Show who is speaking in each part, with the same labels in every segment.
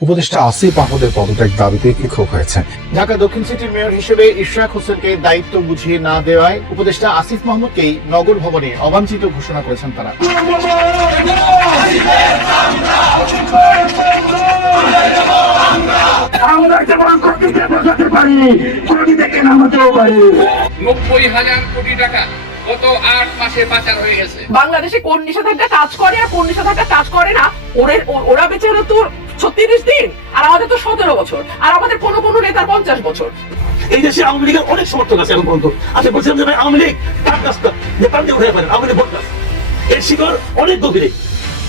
Speaker 1: উপদেষ্টা আসিফ আহমদের পদত্যাগ দাবিতে বিক্ষোভ হয়েছে।
Speaker 2: ঢাকা দক্ষিণ সিটির মেয়র হিসেবে ইশরাক হোসেনকে দায়িত্ব বুঝিয়ে না দেওয়ায় উপদেষ্টা আসিফ মাহমুদকেই নগর ভবনে অবাঞ্ছিত ঘোষণা করেছেন তারা।
Speaker 3: আমরা যেমন কোটিতে বসাতে পারি কোটিতে কেন হতেও পারি
Speaker 4: নব্বই হাজার কোটি টাকা গত আট মাসে পাচার হয়ে গেছে।
Speaker 5: বাংলাদেশে কোন নিষেধাজ্ঞা কাজ করে আর কোন নিষেধাজ্ঞা কাজ করে না ওরে- ওরা বেচারা তো ছত্রিশ দিন? আর আমাদের তো সতেরো বছর, আর আমাদের কোনো কোনো নেতার পঞ্চাশ বছর।
Speaker 3: এই দেশে আওয়ামী লীগের অনেক সমর্থক আছে এখন পর্যন্ত। আচ্ছা বলছিলাম যে আওয়ামী লীগ যে প্রান্তে উঠে পারেন আওয়ামী লীগ এর শিকড় অনেক গভীরে।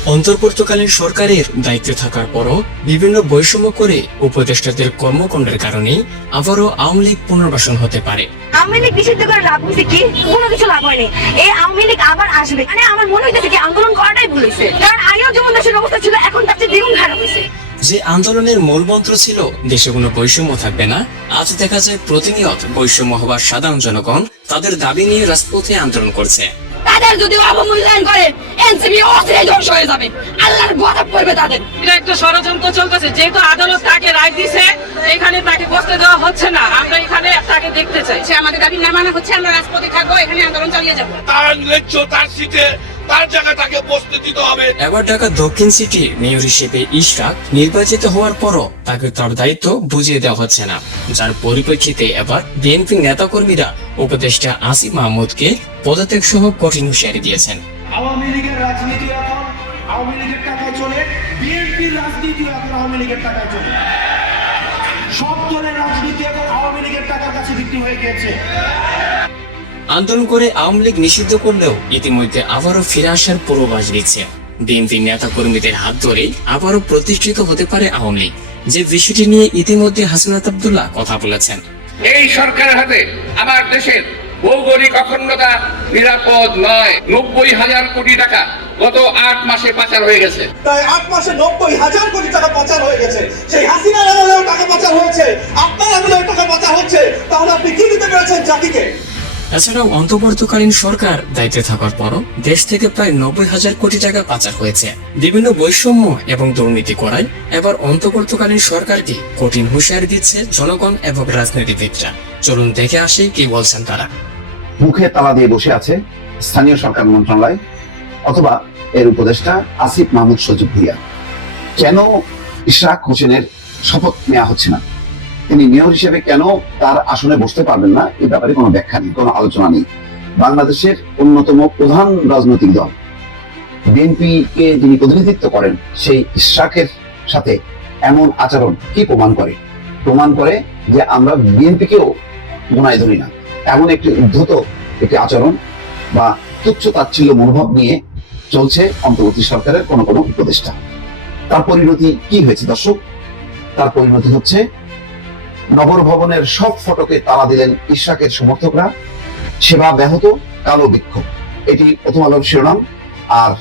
Speaker 6: অন্তর্বর্তীকালীন সরকারের দায়িত্বে থাকার পরও বিভিন্ন বৈষম্য করে উপদেষ্টাদের কর্মকাণ্ডের কারণে আবারও আওয়ামী লীগ পুনর্বাসন হতে পারে।
Speaker 7: আওয়ামী লীগ নিষিদ্ধ করে লাভ হয়েছে কি? কোনো কিছু লাভ হয়নি। এই আওয়ামী লীগ আবার আসবে। মানে আমার মনে হইতেছে কি আন্দোলন করাটাই ভুল হয়েছে কারণ আগেও যেমন দেশের অবস্থা ছিল এখন তার চেয়ে দ্বিগুণ খারাপ হয়েছে
Speaker 6: যে আন্দোলনের মূল মন্ত্র ছিল দেশে কোনো বৈষম্য থাকবে না আজ দেখা যায় প্রতিনিয়ত বৈষম্য হবার সাধারণ জনগণ তাদের দাবি নিয়ে রাজপথে আন্দোলন করছে।
Speaker 7: তাদের যদি অবমূল্যায়ন করে এনসিপি অস্ত্রে ধ্বংস হয়ে যাবে। আল্লাহর গজব করবে তাদের।
Speaker 5: এটা একটা ষড়যন্ত্র চলতেছে যেহেতু আদালত তাকে রায় দিছে এখানে তাকে বসতে দেওয়া হচ্ছে না। আমরা এখানে তাকে দেখতে চাই।
Speaker 8: সে আমাদের দাবি না মানা হচ্ছে আমরা রাজপথে থাকব এখানে আন্দোলন চালিয়ে যাব।
Speaker 4: তার তার সিটে তার জায়গায় তাকে বসতে দিতে হবে।
Speaker 6: এবার ঢাকা দক্ষিণ সিটির মেয়র হিসেবে ইশরাক নির্বাচিত হওয়ার পরও তাকে তার দায়িত্ব বুঝিয়ে দেওয়া হচ্ছে না। যার পরিপ্রেক্ষিতে এবার বিএনপি নেতাকর্মীরা উপদেষ্টা আসিফ মাহমুদকে পদত্যাগ সহ কঠিন হুঁশিয়ারি দিয়েছেন।
Speaker 9: আওয়ামী লীগের রাজনীতি এখন আওয়ামী লীগের টাকায় চলে বিএনপির রাজনীতি এখন আওয়ামী লীগের টাকায় চলে। সব দলের রাজনীতি এখন আওয়ামী লীগের টাকার কাছে বিক্রি হয়ে গিয়েছে।
Speaker 6: আন্দোলন করে আওয়ামী লীগ নিষিদ্ধ করলেও ইতিমধ্যে আবারও ফিরে আসার পূর্বাভাস দিচ্ছে। বিএনপি নেতা কর্মীদের হাত ধরে আবারও প্রতিষ্ঠিত হতে পারে আওয়ামী লীগ। যে বিষয়টি নিয়ে ইতিমধ্যে হাসনাত আবদুল্লাহ কথা বলেছেন।
Speaker 4: এই সরকারের হাতে আমার দেশের ভৌগোলিক অখণ্ডতা নিরাপদ নয়। নব্বই হাজার কোটি টাকা গত আট মাসে পাচার হয়ে গেছে।
Speaker 9: তাই আট মাসে নব্বই হাজার কোটি টাকা পাচার হয়ে গেছে। সেই হাসিনার আমলেও টাকা পাচার হয়েছে। আপনার আমলেও টাকা পাচার হচ্ছে। তাহলে আপনি কি দিতে পেরেছেন জাতিকে?
Speaker 6: এছাড়াও অন্তর্বর্তীকালীন সরকার দায়িত্বে থাকার পরও দেশ থেকে প্রায় নব্বই হাজার কোটি টাকা পাচার হয়েছে। বিভিন্ন বৈষম্য এবং দুর্নীতি করায় এবার অন্তর্বর্তীকালীন সরকারকে কঠিন হুঁশিয়ারি দিচ্ছে জনগণ এবং রাজনীতিবিদরা। চলুন দেখে আসি কি বলছেন তারা।
Speaker 10: মুখে তালা দিয়ে বসে আছে স্থানীয় সরকার মন্ত্রণালয় অথবা এর উপদেষ্টা আসিফ মাহমুদ সজীব ভুইয়া। কেন ইশরাক হোসেনের শপথ নেওয়া হচ্ছে না? তিনি মেয়র হিসেবে কেন তার আসনে বসতে পারবেন না এই ব্যাপারে কোনো ব্যাখ্যা নেই, কোনো আলোচনা নেই। বাংলাদেশের অন্যতম প্রধান রাজনৈতিক দল বিএনপি কে যিনি প্রতিনিধিত্ব করেন, সেই ইশরাকের সাথে এমন আচরণ কি প্রমাণ করে? প্রমাণ করে যে আমরা বিএনপিকেও গুনায় ধরি না। এমন একটি উদ্ধত একটি আচরণ বা তুচ্ছ তাচ্ছিল্য মনোভাব নিয়ে চলছে অন্তর্বর্তী সরকারের কোনো কোনো উপদেষ্টা। তার পরিণতি কি হয়েছে, দর্শক? তার পরিণতি হচ্ছে নগর ভবনের সব ফটকে তালা দিলেন ইশাকের সমর্থকরা। সেবা ব্যাহত, কালো বিক্ষোভ। এটি প্রথম আলোর শিরোনাম। আর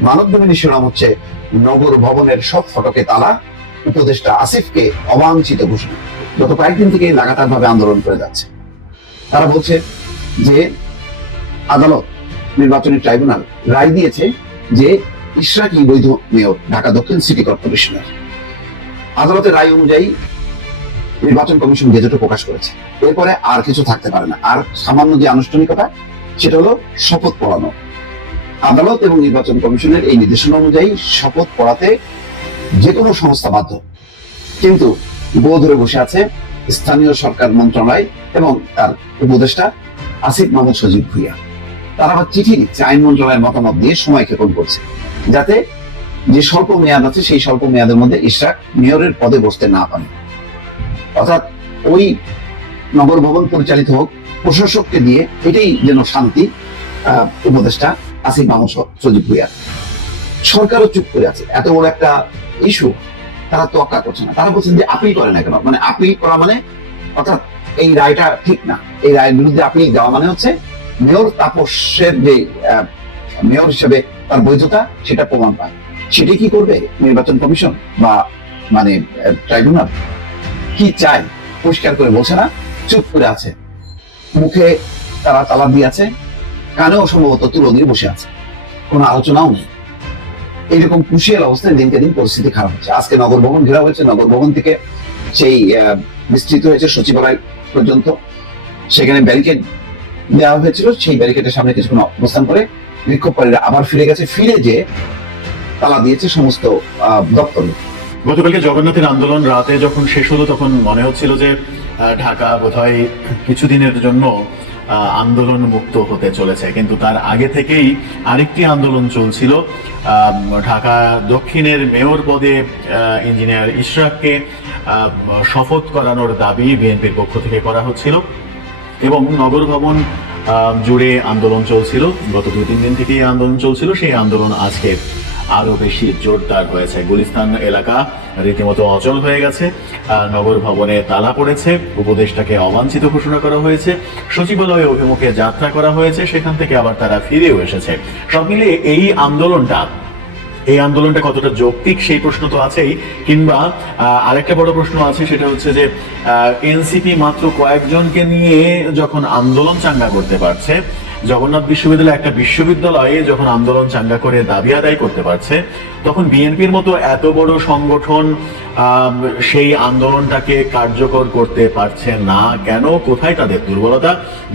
Speaker 10: মানব বিমানী শিরোনাম হচ্ছে, নগর ভবনের সব ফটকে তালা। উপদেষ্টা আসিফকে অবাঞ্ছিত ঘোষণা। গত কয়েকদিন থেকে লাগাতার ভাবে আন্দোলন করে যাচ্ছে। তারা বলছে যে, আদালত, নির্বাচনী ট্রাইব্যুনাল রায় দিয়েছে যে, ইশরাকি বৈধ মেয়র, ঢাকা দক্ষিণ সিটি কর্পোরেশনের। আদালতের রায় অনুযায়ী নির্বাচন কমিশন গেজেটে প্রকাশ করেছে। এরপরে আর কিছু থাকতে পারে না। আর সামান্য যে আনুষ্ঠানিকতা, সেটা হলো শপথ পড়ানো। আদালত এবং নির্বাচন কমিশনের এই নির্দেশনা অনুযায়ী শপথ পড়াতে যে কোনো সংস্থা বাধ্য। কিন্তু গো ধরে বসে আছে স্থানীয় সরকার মন্ত্রণালয় এবং তার উপদেষ্টা আসিফ মাহমুদ সজীব ভুইয়া। তারা আবার চিঠি দিচ্ছে আইন মন্ত্রণালয়ের মতামত দিয়ে সময় ক্ষেপণ করছে, যাতে যে স্বল্প মেয়াদ আছে, সেই স্বল্প মেয়াদের মধ্যে ইশরাক মেয়রের পদে বসতে না পারে। অর্থাৎ ওই নগর ভবন পরিচালিত হোক, প্রশাসককে দিয়ে এটাই যেন শান্তি উপদেষ্টা আসিফ মাহমুদ সজীব ভুইয়া। সরকারও চুপ করে আছে। এত বড় একটা ইস্যু তারা তোয়াক্কা করছে না। তারা বলছেন যে আপিল করে না কেন? মানে আপিল করা মানে অর্থাৎ এই রায়টা ঠিক না। এই রায়ের বিরুদ্ধে আপিল দেওয়া মানে হচ্ছে মেয়র তাপসের যে মেয়র হিসেবে তার বৈধতা, সেটা প্রমাণ পায়। সেটি কি করবে নির্বাচন কমিশন বা মানে ট্রাইব্যুনাল? কি চায় পরিষ্কার করে বলছে না, চুপ করে আছে। মুখে তারা তালা দিয়ে আছে, কানেও সম্ভবত তুলো দিয়ে বসে আছে। কোনো আলোচনাও নেই। এইরকম কুশিয়াল অবস্থায় দিনকে দিন পরিস্থিতি খারাপ হচ্ছে। আজকে নগর ভবন ঘেরাও হয়েছে। নগর ভবন থেকে সেই বিস্তৃত হয়েছে সচিবালয় পর্যন্ত। সেখানে ব্যারিকেড দেওয়া হয়েছিল। সেই ব্যারিকেডের সামনে কিছুক্ষণ অবস্থান করে বিক্ষোভকারীরা আবার ফিরে গেছে। ফিরে যে তালা দিয়েছে সমস্ত দপ্তর।
Speaker 2: গতকালকে জগন্নাথের আন্দোলন রাতে যখন শেষ হলো, তখন মনে হচ্ছিল যে ঢাকা বোধহয় কিছুদিনের জন্য আন্দোলন মুক্ত হতে চলেছে। কিন্তু তার আগে থেকেই আরেকটি আন্দোলন চলছিল। ঢাকা দক্ষিণের মেয়র পদে ইঞ্জিনিয়ার ইশরাককে শপথ করানোর দাবি বিএনপির পক্ষ থেকে করা হচ্ছিল এবং নগর ভবন জুড়ে আন্দোলন চলছিল। গত দু তিন দিন থেকেই আন্দোলন চলছিল। সেই আন্দোলন আজকে আরও বেশি জোরদার হয়েছে। গুলিস্তান এলাকা রীতিমতো অচল হয়ে গেছে। নগর ভবনে তালা পড়েছে। উপদেশটাকে অবাঞ্ছিত ঘোষণা করা হয়েছে। সচিবালয়ে অভিমুখে যাত্রা করা হয়েছে। সেখান থেকে আবার তারা ফিরেও এসেছে। সব মিলিয়ে এই আন্দোলনটা এই আন্দোলনটা কতটা যৌক্তিক সেই প্রশ্ন তো আছেই। কিংবা আরেকটা বড় প্রশ্ন আছে, সেটা হচ্ছে যে এনসিপি মাত্র কয়েকজনকে নিয়ে যখন আন্দোলন চাঙ্গা করতে পারছে জগন্নাথ বিশ্ববিদ্যালয় একটা বিশ্ববিদ্যালয়ে যখন আন্দোলন চাঙ্গা করে দাবি আদায় করতে পারছে, তখন বিএনপির মতো এত বড় সংগঠন সেই আন্দোলনটাকে কার্যকর করতে পারছে না। কেন? কোথায় তাদের দুর্বলতা?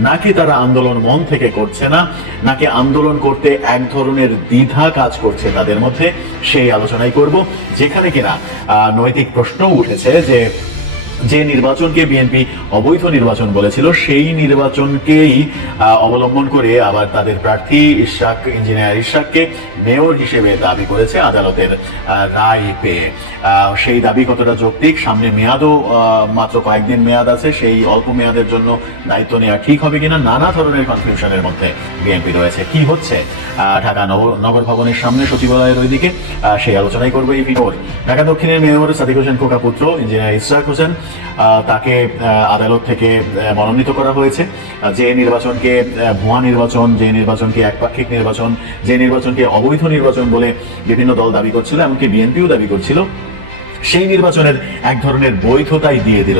Speaker 2: নাকি তারা আন্দোলন মন থেকে করছে না? নাকি আন্দোলন করতে এক ধরনের দ্বিধা কাজ করছে তাদের মধ্যে? সেই আলোচনাই করব। যেখানে কিনা নৈতিক প্রশ্নও উঠেছে যে যে নির্বাচনকে বিএনপি অবৈধ নির্বাচন বলেছিল, সেই নির্বাচনকেই অবলম্বন করে আবার তাদের প্রার্থী ইশাক ইঞ্জিনিয়ার ইশাককে মেয়র হিসেবে দাবি করেছে আদালতের রায় পেয়ে। সেই দাবি কতটা যৌক্তিক, সামনে মেয়াদও মাত্র কয়েকদিন মেয়াদ আছে, সেই অল্প মেয়াদের জন্য দায়িত্ব নেওয়া ঠিক হবে কিনা নানা ধরনের কনফিউশনের মধ্যে বিএনপি রয়েছে। কি হচ্ছে? ঢাকা নগর ভবনের সামনে সচিবালয়ের ওইদিকে সেই আলোচনাই করবে এই ভিডিওর। ঢাকা দক্ষিণের মেয়র সাদিক হোসেন খোকা পুত্র ইঞ্জিনিয়ার ইসরাক হোসেন তাকে আদালত থেকে মনোনীত করা হয়েছে। যে নির্বাচনকে ভুয়া নির্বাচন, যে নির্বাচনকে একপাক্ষিক নির্বাচন, যে নির্বাচনকে অবৈধ নির্বাচন বলে বিভিন্ন দল দাবি করছিল, এমনকি বিএনপিও দাবি করছিল সেই নির্বাচনের এক ধরনের বৈধতাই দিয়ে দিল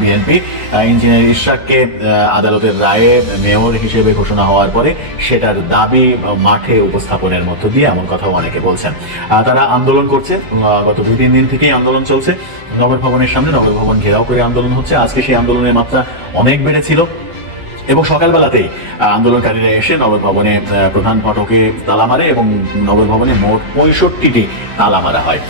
Speaker 2: বিএনপি ইঞ্জিনিয়ার ইশরাককে আহ, আদালতের রায়ে মেয়র হিসেবে ঘোষণা হওয়ার পরে সেটার দাবি মাঠে উপস্থাপনের মধ্য দিয়ে এমন কথাও অনেকে বলছেন। তারা আন্দোলন করছে গত দুই তিন দিন থেকেই আন্দোলন চলছে। নগর ভবনের সামনে নগর ভবন ঘেরাও করে আন্দোলন হচ্ছে। আজকে সেই আন্দোলনের মাত্রা অনেক বেড়েছিল। এবং সকালবেলাতেই আন্দোলনকারীরা এসে নগর ভবনে প্রধান ফটকে তালা মারে এবং নগর ভবনে মোট পঁয়ষট্টিটি তালা মারা হয়।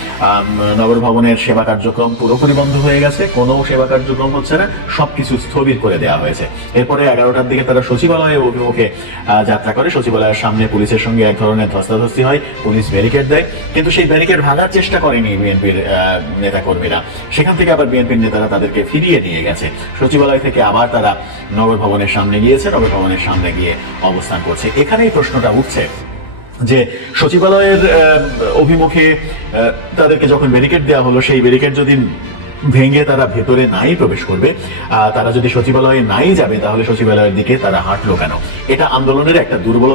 Speaker 2: নগর ভবনের সেবা কার্যক্রম পুরোপুরি বন্ধ হয়ে গেছে, কোনো সেবা কার্যক্রম হচ্ছে না, সবকিছু স্থগিত করে দেওয়া হয়েছে। এরপরে এগারোটার দিকে তারা সচিবালয়ে অভিমুখে যাত্রা করে। সচিবালয়ের সামনে পুলিশের সঙ্গে এক ধরনের ধস্তাধস্তি হয়, পুলিশ ব্যারিকেড দেয়। কিন্তু সেই ব্যারিকেড ভাঙার চেষ্টা করেনি বিএনপির নেতা কর্মীরা সেখান থেকে আবার বিএনপির নেতারা তাদেরকে ফিরিয়ে নিয়ে গেছে। সচিবালয় থেকে আবার তারা নগর ভবনের সামনে গিয়েছে নগর ভবনের সামনে গিয়ে অবস্থান করছে। এখানেই প্রশ্নটা উঠছে যে সচিবালয়ের অভিমুখে তাদেরকে যখন ব্যারিকেড দেওয়া হলো, সেই ব্যারিকেড যদি ভেঙে তারা ভেতরে নাই প্রবেশ করবে তারা যদি সচিবালয়ে নাই যাবে, তাহলে সচিবালয়ের দিকে তারা হাঁটলো কেন? এটা আন্দোলনের একটা দুর্বলতা।